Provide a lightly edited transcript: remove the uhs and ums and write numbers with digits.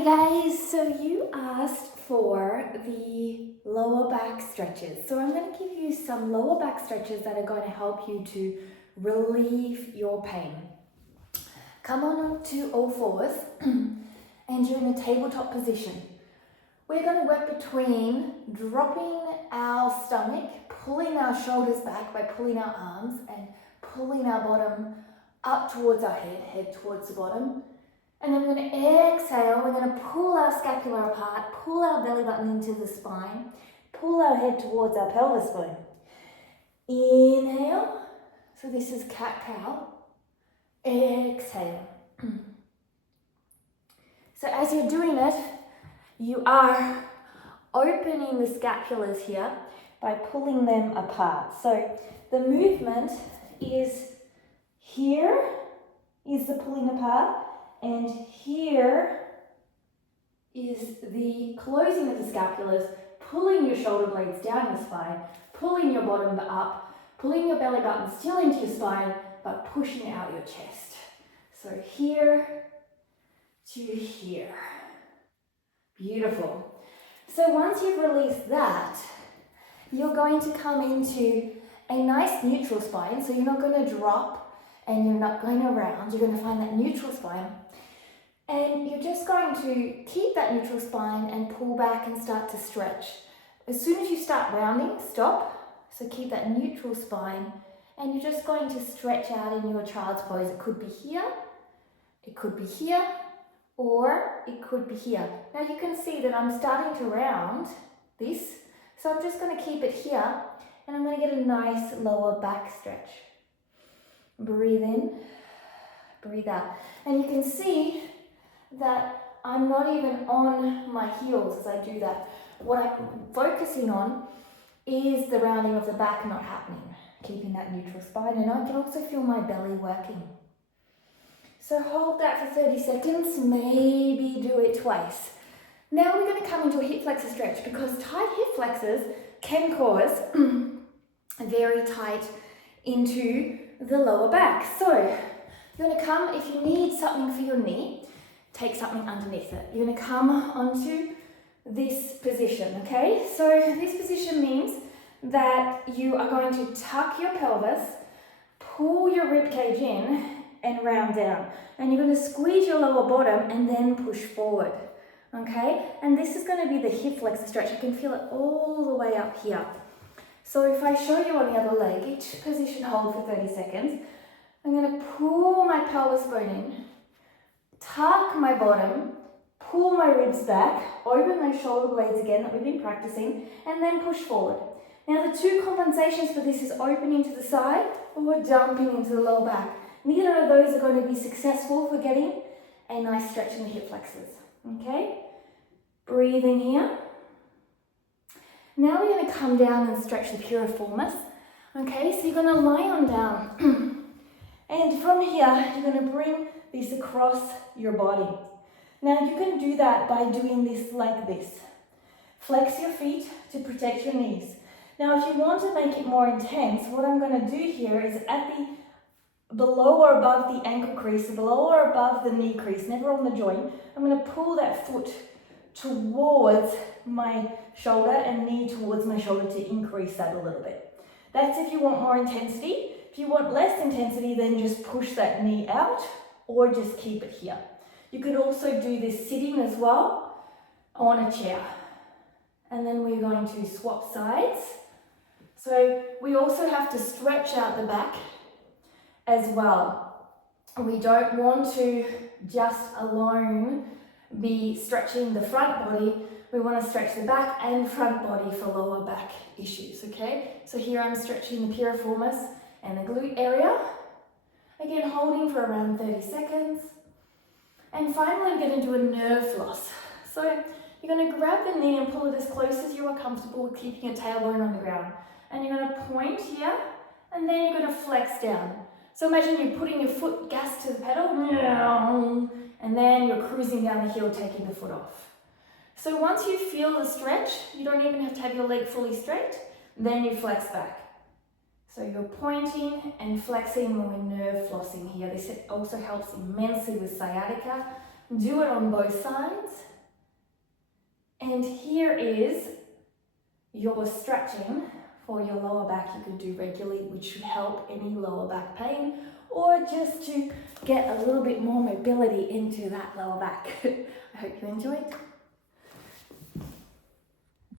Hey guys, so you asked for the lower back stretches. So I'm going to give you some lower back stretches that are going to help you to relieve your pain. Come on up to all fours and you're in a tabletop position. We're going to work between dropping our stomach, pulling our shoulders back by pulling our arms and pulling our bottom up towards our head towards the bottom. And then we're going to exhale, we're going to pull our scapula apart, pull our belly button into the spine, pull our head towards our pelvis bone. Inhale, so this is cat-cow. Exhale. So as you're doing it, you are opening the scapulas here by pulling them apart. So the movement is here is the pulling apart, and here is the closing of the scapulas, pulling your shoulder blades down your spine, pulling your bottom up, pulling your belly button still into your spine, but pushing out your chest. So here to here. Beautiful. So once you've released that, you're going to come into a nice neutral spine. So you're not going to drop and you're not going around. You're going to find that neutral spine. And you're just going to keep that neutral spine and pull back and start to stretch. As soon as you start rounding, stop. So keep that neutral spine and you're just going to stretch out in your child's pose. It could be here, it could be here, or it could be here. Now you can see that I'm starting to round this. So I'm just going to keep it here and I'm going to get a nice lower back stretch. Breathe in, breathe out. And you can see that I'm not even on my heels as I do that. What I'm focusing on is the rounding of the back not happening, keeping that neutral spine, and I can also feel my belly working. So hold that for 30 seconds, maybe do it twice. Now we're going to come into a hip flexor stretch because tight hip flexors can cause very tight into the lower back. So you're going to come, if you need something for your knee, take something underneath it. You're going to come onto this position, okay? So this position means that you are going to tuck your pelvis, pull your rib cage in and round down. And you're going to squeeze your lower bottom and then push forward, okay? And this is going to be the hip flexor stretch. You can feel it all the way up here. So if I show you on the other leg, each position hold for 30 seconds. I'm going to pull my pelvis bone in, tuck my bottom, pull my ribs back, open those shoulder blades again that we've been practicing, and then push forward. Now the two compensations for this is opening to the side or dumping into the lower back. Neither of those are going to be successful for getting a nice stretch in the hip flexors. Okay? Breathe in here. Now we're going to come down and stretch the piriformis. Okay, so you're going to lie on down. And from here, you're going to bring this across your body. Now you can do that by doing this like this. Flex your feet to protect your knees. Now if you want to make it more intense, what I'm going to do here is at the below or above the ankle crease, below or above the knee crease, never on the joint, I'm going to pull that foot towards my shoulder and knee towards my shoulder to increase that a little bit. That's if you want more intensity. If you want less intensity, then just push that knee out or just keep it here. You could also do this sitting as well on a chair. And then we're going to swap sides. So we also have to stretch out the back as well. We don't want to just alone be stretching the front body. We want to stretch the back and front body for lower back issues, okay? So here I'm stretching the piriformis and the glute area. Again, holding for around 30 seconds. And finally, we're going to do a nerve floss. So you're going to grab the knee and pull it as close as you are comfortable with keeping your tailbone on the ground. And you're going to point here, and then you're going to flex down. So imagine you're putting your foot gas to the pedal, and then you're cruising down the hill, taking the foot off. So once you feel the stretch, you don't even have to have your leg fully straight, then you flex back. So you're pointing and flexing when we're nerve flossing here. This also helps immensely with sciatica. Do it on both sides. And here is your stretching for your lower back. You can do regularly, which should help any lower back pain, or just to get a little bit more mobility into that lower back. I hope you enjoyed.